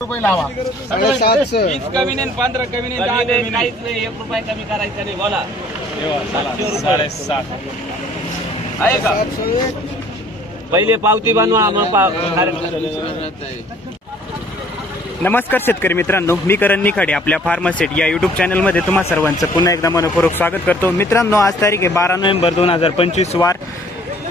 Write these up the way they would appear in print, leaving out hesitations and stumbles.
रुपये लावा. 750 20 कमी नाही 15 कमी नाही 10 नाही काहीच नाही 1 रुपया कमी करायचा नाही बोला. 750 आहे का पहिले पावती बनवा मग नमस्कार शेतकरी मित्रांनो, मी करण निखाडे आपल्या फार्मासेट या युट्यूब चॅनलमध्ये तुम्हा सर्वांचं पुन्हा एकदा मनपूर्वक स्वागत करतो. मित्रांनो, आज तारीख आहे 12 नोव्हेंबर 2025 वार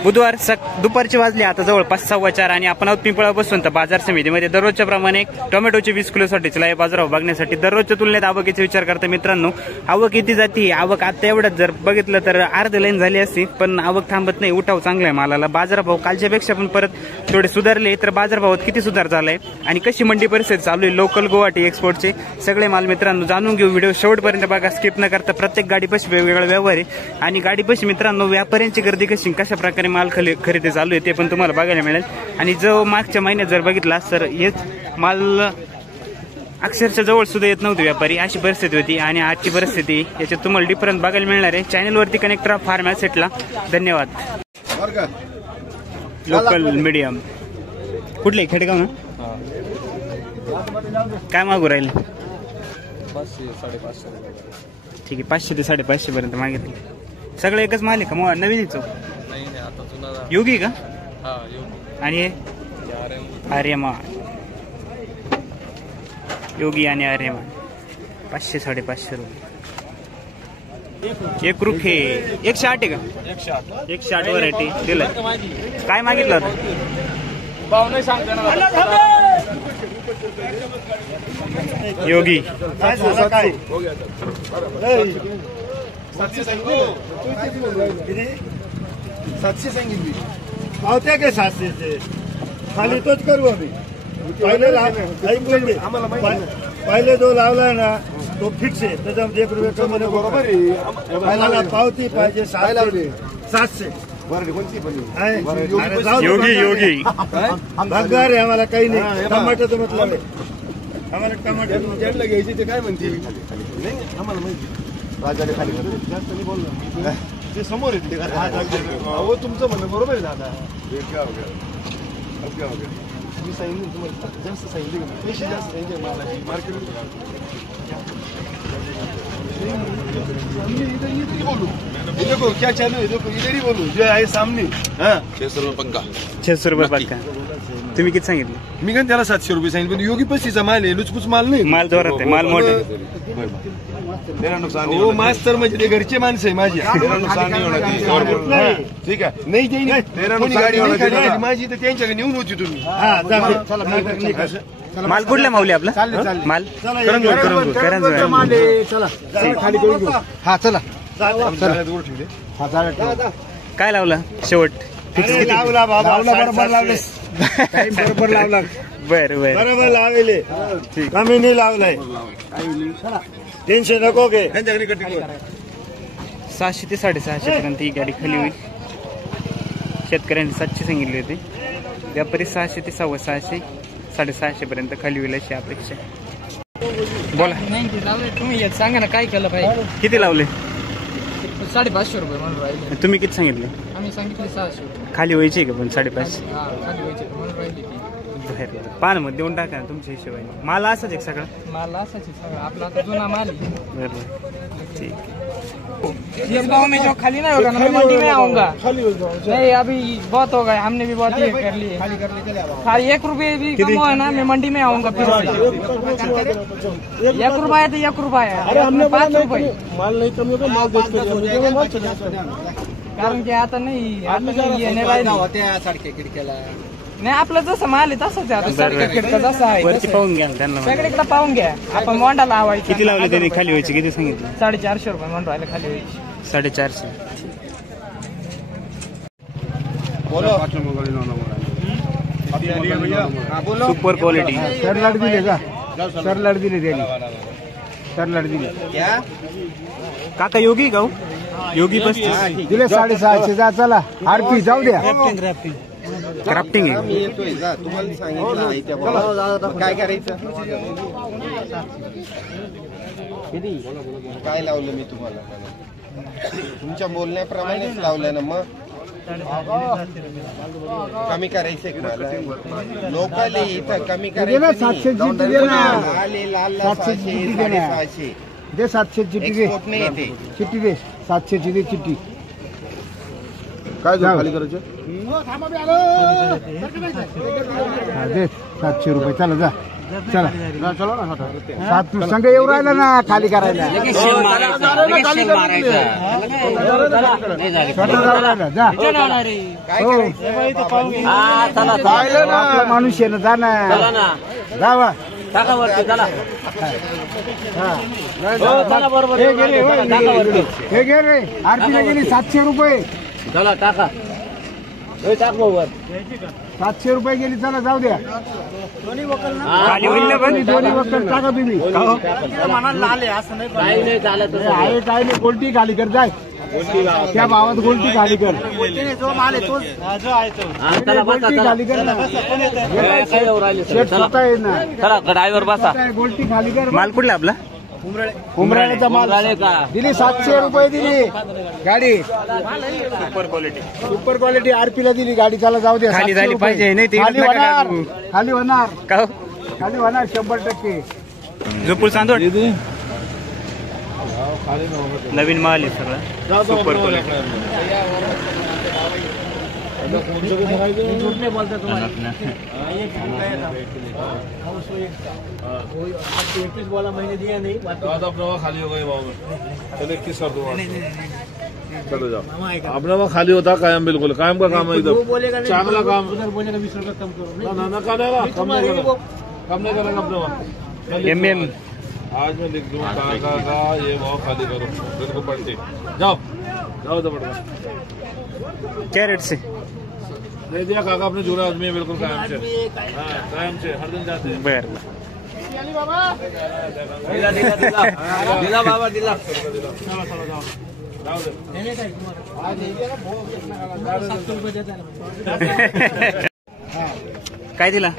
बुधवार. दुपारचे वाजले आता जवळपास 4:15 आणि आपण आहोत पिंपळा बसून तर बाजार समितीमध्ये दररोजच्या प्रमाणे टोमॅटोचे 20 किलोसाठीचे लाईव्ह बाजारभाव बघण्यासाठी दररोजच्या तुलनेत आवकीचा विचार करता. मित्रांनो, आवक किती जाती? आवक आता एवढ्यात जर बघितलं तर अर्धी लाईन झाली असती, पण आवक थांबत नाही. उठाव चांगला आहे मालाला. बाजारभाव कालच्यापेक्षा पण परत थोडे सुधारले. तर बाजारभावात किती सुधार झालाय आणि कशी मंडी परिस्थिती चालू आहे लोकल गुवाहाटी एक्सपोर्टचे सगळे माल मित्रांनो जाणून घेऊ. व्हिडिओ शेवटपर्यंत बघा, स्किप न करता. प्रत्येक गाडीपाशी वेगवेगळा व्यवहार आहे आणि गाडीपाशी मित्रांनो व्यापाऱ्यांची गर्दी कशा प्रकारे माल खरेदी चालू आहे ते पण तुम्हाला बघायला मिळेल. आणि जो मागच्या महिन्यात जर बघितला तर हेच माल अक्षरशः जवळ सुद्धा येत नव्हते व्यापारी, अशी परिस्थिती होती. आणि आजची परिस्थिती याच्यात तुम्हाला डिफरन्स बघायला मिळणार आहे. चॅनलवरती कनेक्ट राहा फार्मासेटला. धन्यवाद. लोकल मीडियम कुठले खेडेगाव ना? काय मागू राहील? 500-550. ठीक आहे, 500 ते 550 पर्यंत मागितले. सगळं एकच माल आहे का मग नवीनच? योगी का? आणि आर्यमान. योगी आणि आर्यमान 500-550 रुपये. एक रुखे 108 आहे का? 108 व्हरायटी दिलं. काय मागितलं होतं? भाव नाही सांगता योगी 700 सांगितली. पावत्या काय 700 खाली तोच करू आम्ही. पहिले जो लावलाय ना तो फिक्स आहे, त्याच्यामध्ये 1 रुपये कमी बरोबर आहे. पावती पाहिजे 700. योगी भागदार आहे आम्हाला, काही नाही. टमाट्याचं मतलब आहे आम्हाला. टमाटर ज्यांना घ्यायची ते काय म्हणते नाही आम्हाला माहिती. राजाने खाली जास्त नाही बोलला ते समोर येते. हो तुमचं म्हणणं बरोबर आहे दादा. मी सांगितलं तुम्हाला जास्त सांगितले का पैसे जास्त सांगितले मालाची मार्केट बोलू. देखो क्या चालू है, देखो इधर ही बोलू जो आहे सामने. 600 रुपये पक्का. 600 रुपये पक्का. तुम्ही किती सांगितले? मी पण त्याला 700 रुपये सांगितले. पण योगी पस्तीचा माल आहे, लुचपुच माल नाही. माल जोरात आहे, माल मोठा. हो मास्तर म्हणजे ते घरचे माणसं आहे माझी. ठीक आहे नाही गाडी माझी तर त्यांच्याकडे नेऊन होती तुम्ही. माल कुठला माऊली आपला? माल खाली करून घेऊ. हा चला काय लावला शेवट? लावला बाबा बरोबर लावलेस. बरोबर लावला. बरं बरोबर लावले. कमी नाही लावलाय. टेन्शन नको घे. 600 ते 650 पर्यंत ही गाडी खाली होईल. शेतकऱ्यांनी 700 सांगितले होते. व्यापारी 600 ते 650 650 पर्यंत खाली होईल अशी अपेक्षा. बोला तुम्ही सांगा ना काय केलं पाहिजे. किती लावले? 550 रुपये म्हणून राहिले. तुम्ही किती सांगितले? आम्ही सांगितले 600. खाली व्हायचे का पण 550? खाली व्हायचे म्हणून राहिली. पान मध्ये देऊन टाका ना तुमच्या हिशोबाने. माल असाच एक सगळं माल असाच सगळं आपला आता जुना माल आहे. बरोबर. ठीक. इस गाँव में जो खाली नहीं होगा ना मैं मंडी में आऊंगा. नहीं अभी बहुत हो गए, हमने भी बहुत ये कर लिए. खाली 1 रुपये भी कम हो ना मैं मंडी में आऊंगा फिर. 1 रुपया तो 1 रुपया है. 5 रुपये माल नाही कमी होतो. माल कारण की आता नाही सारख्या खिडक्याला नाही आपलं जसं माल आहे तसंच आहे. सारख्या खिडका जसा आहे वरती पाहून घ्या त्यांना. सगळीकडे पाहून घ्या. आपण मोंडा लावायची. किती लावले त्यांनी खाली व्हायचे? किती सांगितलं? 450 रुपये म्हणून राहिले खाली व्हायची. 450. Super quality. सरलाट दिले का? सरलाट दिले त्यांनी. सरलाट दिले काका योगी गाव योगी 35 दिले. 650 जा. चला आरपी जाऊ द्या. क्राफ्टिंग आहे. तुम्हाला सांगितलं काय करायचं. काय लावलं मी तुम्हाला? तुमच्या बोलण्याप्रमाणेच लावलं ना. मग कमी करायचे लोकली इथं कमी दे ना करायचं 700 चिठ्ठी दे ना लाल 700 चिठ्ठी दे ना 650 दे 700 चिठ्ठी दे एक्सपोर्ट नाही येते चिठ्ठी दे 700 ची दे चिठ्ठी काय खाली करायचं दे 700 रुपये चला जा चला चला ना 7 संघ येऊ राहिला ना खाली करायला जा माणूस आहे ना जा ना जावा हे घे रे आरतीला गेली 700 रुपये 700 रुपये गेली चला जाऊ द्या खाली होईल ना पण दोन्ही वक्कल टाका तुम्ही आहे काय नाही गोल्टी खाली कर जाय त्या भावात गोल्टी खाली कर गोल्टी खाली कर ना शेट स्वतः आहे ना ड्रायव्हर बसा गोल्टी खाली कर माल कुठला आपला उमराण्याचा माल दिली 700 रुपये दिली गाडी सुपर क्वालिटी आरपीला दिली गाडी चला जाऊ द्या खाली 700 झाली रुपये. पाहिजे, नाही ते खाली नका होणार टाकू. खाली होणार का हो? खाली होणार 100%. झोपूर चांदोड नवीन माल आहे सगळं सुपर क्वालिटी खाली हो गए चलो 21 कर दूंगा चलो जाओ अपना वहाँ खाली होता कायम बिल्कुल कायम का काम है इधर चांगला काम ना करेगा कम नहीं करेगा अपने वहाँ MM आज मैं लिख दूँ का ये भाव खाली करो बिल्कुल पड़ती जाओ जाओ तो पड़ता क्या रेट से दे दिया काका अपने जुड़ा आदमी है बिल्कुल कायम से हाँ कायम से हर दिन जाते हैं बर दिला बाबा दिला काय दिला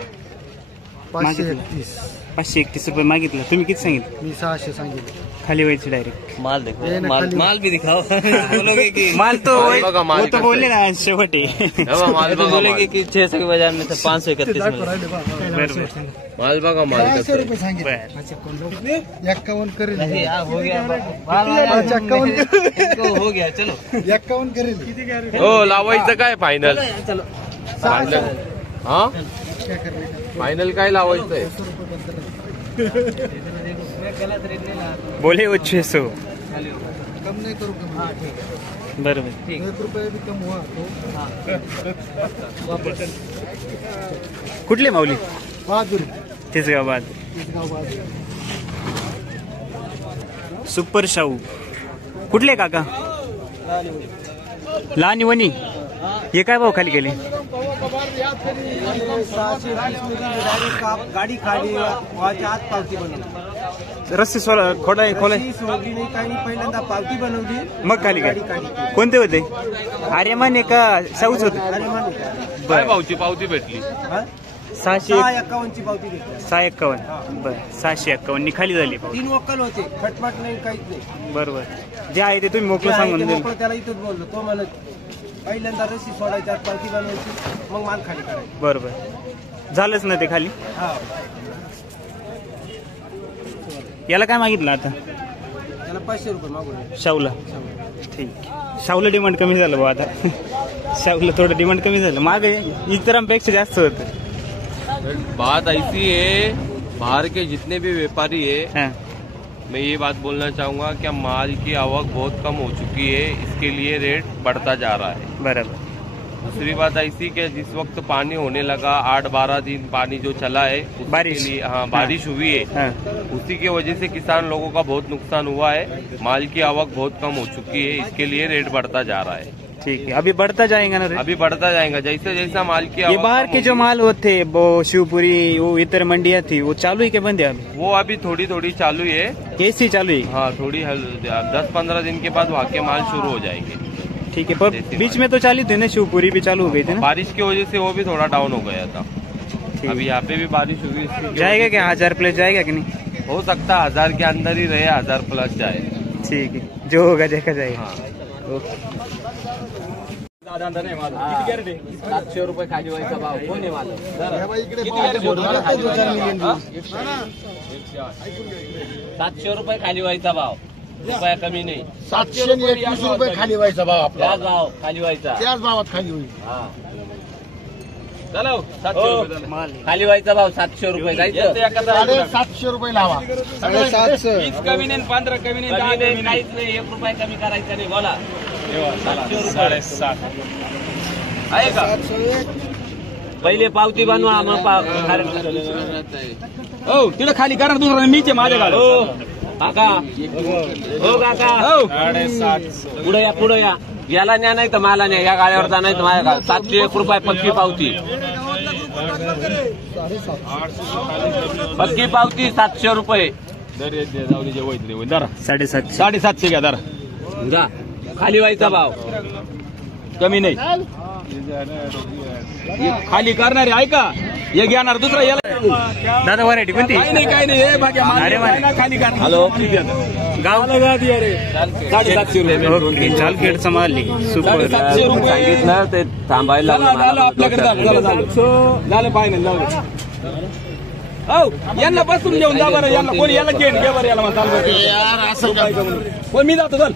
531 531 रुपये मागितलं तुम्ही किती सांगितलं मी 600 सांगितलं खाली व्हायची डायरेक्ट माल देखो ये ना माल खाली- माल भी दिखाओ बोलोगे कि माल तो बघा, माल वो तो बोलले ना शेवटी माल बोलेगे कि 600 के बाजार में से 531 में माल बघा माल 500 रुपये सांगितलं बर 51 करेल हो गया 51 हो गया चलो 51 करेल हो लावायचं काय फायनल हा फायनल काय लावायचं बोले वो 600 कम नहीं करू कम बरोबर 1 रुपये भी कम हुआ तो कुठली माऊली बहादुर तिसगाव बाद इसगाव बहादुर सुपर शाहू कुठले काका लहान वनी हे काय भाव खाली गेले गाडी खाली वाच्या आत पावती बनवली रस्ते खोलाय सोडली नाही काही पहिल्यांदा पावती बनवली मग खाली काय कोणते होते आर्यमान का शाहूच होते काय भावची पावती भेटली 651 ची पावती घेतली 651 बर 651 खाली झाली पावती 3 वक्कल होते खटपट नाही काहीच नाही बरोबर जे आहे ते तुम्ही मोकळं सांगून दिलं मोकळं त्याला इथंच बोललो तो म्हणत पहिल्यांदा रस्सी सोडायची आत पावती बनवायची मग माल खाली करायची बरोबर झालंच ना ते खाली हा याला काय मागितलं आता त्याला 500 रुपये मागून शाहूला ठीक शाहूला डिमांड कमी झालं बा आता शाहूला थोडं डिमांड कमी झालं मागे इतरांपेक्षा जास्त होतं बात ऐसी है बाहर के जितने भी व्यापारी है हां मैं ये बात बोलना चाहूँगा कि माल की आवक बहुत कम हो चुकी है, इसके लिए रेट बढ़ता जा रहा है। बराबर। दूसरी बात ऐसी कि जिस वक्त पानी होने लगा 8-12 दिन पानी जो चला है उसके बारिश। लिए बारिश हुई है, हाँ। उसी की वजह से किसान लोगों का बहुत नुकसान हुआ है। माल की आवक बहुत कम हो चुकी है, इसके लिए रेट बढ़ता जा रहा है। ठीक है, अभी बढ़ता जाएगा ना रेट? अभी बढ़ता जाएगा जैसे जैसा माल की ये आवक बाहर कम के जो होगी, माल होते वो शिवपुरी वो इतर मंडिया थी वो चालू है क्या बंद है अभी? वो अभी थोड़ी थोड़ी चालू है। कैसी चालू है? हाँ थोड़ी 10-15 दिन के बाद वहाँ के माल शुरू हो जाएंगे। ठीक है, पर बीच में तो चालू थे ना, शिवपुरी भी चालू हो गई थी ना? बारिश की वजह से वो भी थोड़ा डाउन हो गया था। ठीक। अभी यहाँ पे भी बारिश हुई, इसकी जाएगा क्या 1000 प्लस जाएगा कि नहीं? हो सकता 1000 के अंदर ही रहे, 1000 प्लस जाए। ठीक है, जो होगा देखा जाएगा। हाँ। ओके। 700 रुपये खाली व्हायचा भाव. कोण आहे माझं? 700 रुपये खाली व्हायचा भाव. रुपया कमी नाही. 721 रुपये खाली व्हायचा भाव आपला. त्याच भाव खाली व्हायचा. त्याच भावात खाली होईल. खाली व्हायचा भाव 700 रुपये. 750 रुपये लावा. 750 कमी नाही 15 कमी नाही 10 काहीच नाही. 1 रुपया कमी करायचा नाही. बोला 700 रुपये आहे का? पहिले पावती बनवा मग हो तिला खाली करा दुसरा मीचे माझ्या गाडी. काका हो काका पुढे या याला न्या नाही तर मला न्या. या गाड्यावर जा नाही तर माझ्या गाडी. 701 रुपये पक्की पावती. पक्की पावती 700 रुपये. 750 घ्या जरा जा खाली व्हायचा भाव. कमी नाही. खाली करणारे ऐका हे घेणार दुसरा याला. दादा व्हरायटी कोणती? काही नाही हे बाकी अरे वा. खाली करणार. हॅलो गाव 750 रुपये. ओके चालखेडचा माल सुपर. 750 रुपये सांगितलं ते थांबायला झालं आपल्याकडे. झालं फायनल. हो यांना बसून घेऊन जा बरं. यांना कोणी याला घेऊन घे बरं. याला कोण मी जातो चल.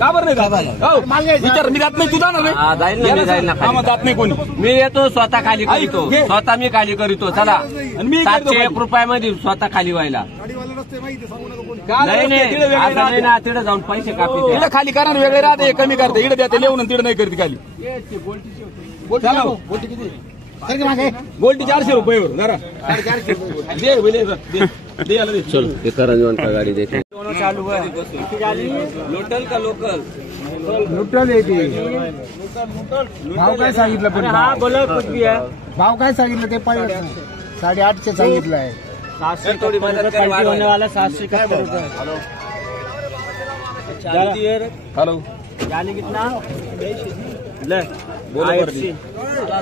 का बरं नाही जात? हो विचार मी जात नाही. तू जाणार नाही? जाईल ना. मी जाईल ना. आम्हाला जात नाही कोणी. मी येतो स्वतः खाली करीतो. घे. स्वतः मी खाली करीतो. चला आणि मी करतो 701 रुपयामध्ये स्वतः खाली व्हायला. का नाही तिकडे वेगळे असं नाही राहते. ना. तिकडे जाऊन पैसे कापी. तिकडे खाली करणार वेगळे राहते. कमी करते इकडे द्या लिहून तिकडे नाही करते खाली. चला गोल्टी 400 रुपये जरा. दे याला दे. चल ते करंजवन का गाडी देखे. लोटल का लोकल? लुटल आहे ती. भाव काय सांगितलं पण? भाव काय सांगितलं ते पाहिजे. 850 सांगितलं आहे. 700 थोड़ी मदद करवा होने वाला 700 का हॅलो जाली कितना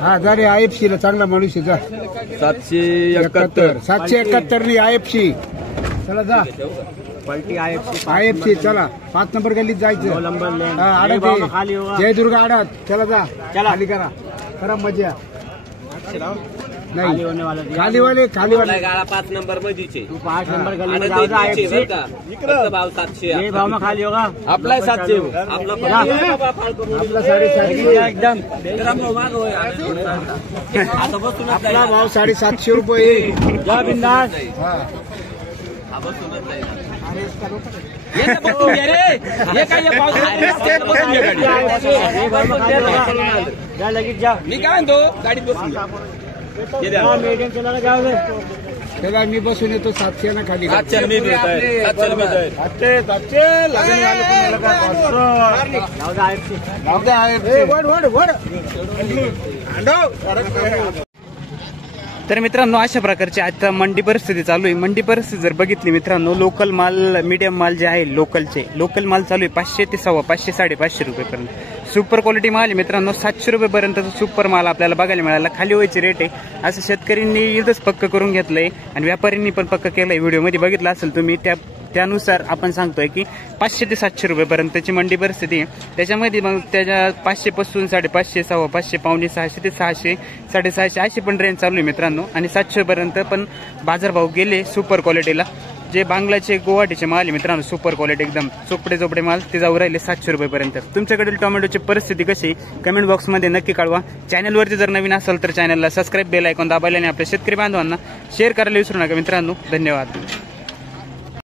हा जा रे. IFC ला चांगला माणूस आहे. जा 771. 771 नाही IFC. चला जा. IFC चला 5 नंबर गल्लीत जायचं. हा, आडात ये. जय दुर्गा आडात. चला जा. खाली करा मजा. नाही खाली वाले गाळा 5 नंबर मधीचे. 5 नंबर गली भाव 700. ये भाव में खाली होगा. आपला 700 आपला 750 एकदम आता बसून आपला भाव 750 रुपये. जा बिंदास. हा बसून घ्या रे. हे काय हे पाऊस बसून घ्या गाडी. मी काय म्हणतो गाडीत बसून घ्या. चला मी बसून येतो. 700 ना खाली. 700 मी देत आहे. 700 मी जाईल. तर मित्रांनो अशा प्रकारची आता मंडी परिस्थिती चालू आहे. मंडी परिस्थिती जर बघितली मित्रांनो, लोकल माल मीडियम माल जे आहे लोकल माल चालू आहे 500 ते 550 550 रुपयेपर्यंत. सुपर क्वालिटी माल आहे मित्रांनो. 700 रुपयेपर्यंतचा सुपर माल आपल्याला बघायला मिळाला. खाली व्हायची रेट आहे. असं शेतकऱ्यांनी इथंच पक्क करून घेतलंय आणि व्यापाऱ्यांनी पण पक्क केलंय. व्हिडिओमध्ये बघितलं असेल तुम्ही. त्यानुसार आपण सांगतोय की 500 ते 700 रुपयेपर्यंतची मंडी परिस्थिती आहे. त्याच्यामध्ये मग त्याच्या 500 पासून 550 550 पावणे 600 ते 600 650 अशी पण रेंज चालू आहे मित्रांनो. आणि 700 पर्यंत पण बाजारभाव गेले सुपर क्वालिटीला. जे बांगलाचे गुवाहाटीचे माल आहे मित्रांनो, सुपर क्वालिटी एकदम चोपडे माल ते जाऊ राहिले 700 रुपयेपर्यंत. तुमच्याकडील टोमॅटोची परिस्थिती कशी कमेंट बॉक्समध्ये नक्की कळवा. चॅनलवरती जर नवीन असेल तर चॅनलला सबस्क्राईब बेल आयकॉन दाबायला आणि आपल्या शेतकरी बांधवांना शेअर करायला विसरू नका मित्रांनो. धन्यवाद.